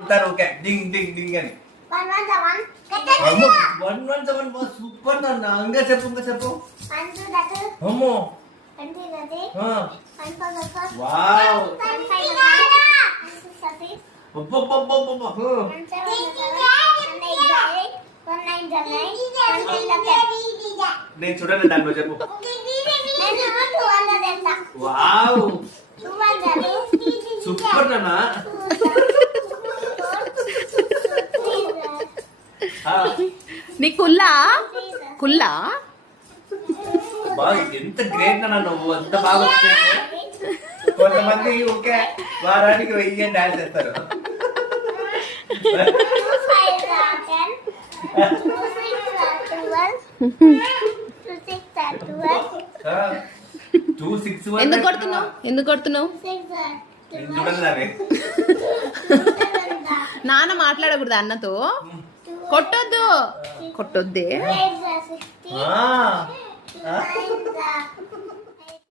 కొడతారు ఓకే డింగ్ డింగ్ డింగ్ అని 117 సూపర్ నాన్న ఇంకా చెప్పు అమ్మో వావ్ నేను చూడండి దాంట్లో చెప్పు వావ్ సూపర్ నాన్న నీ కుల్లా బాగా ఎంత గ్రేట్ నాన్న నువ్వు అంత బాగా కొంతమంది ఓకే వారానికి 1000 డాన్స్ చేస్తారు ఎందుకు కొడుతున్నావు నాన్న మాట్లాడకూడదు అన్నతో కొట్టొద్దే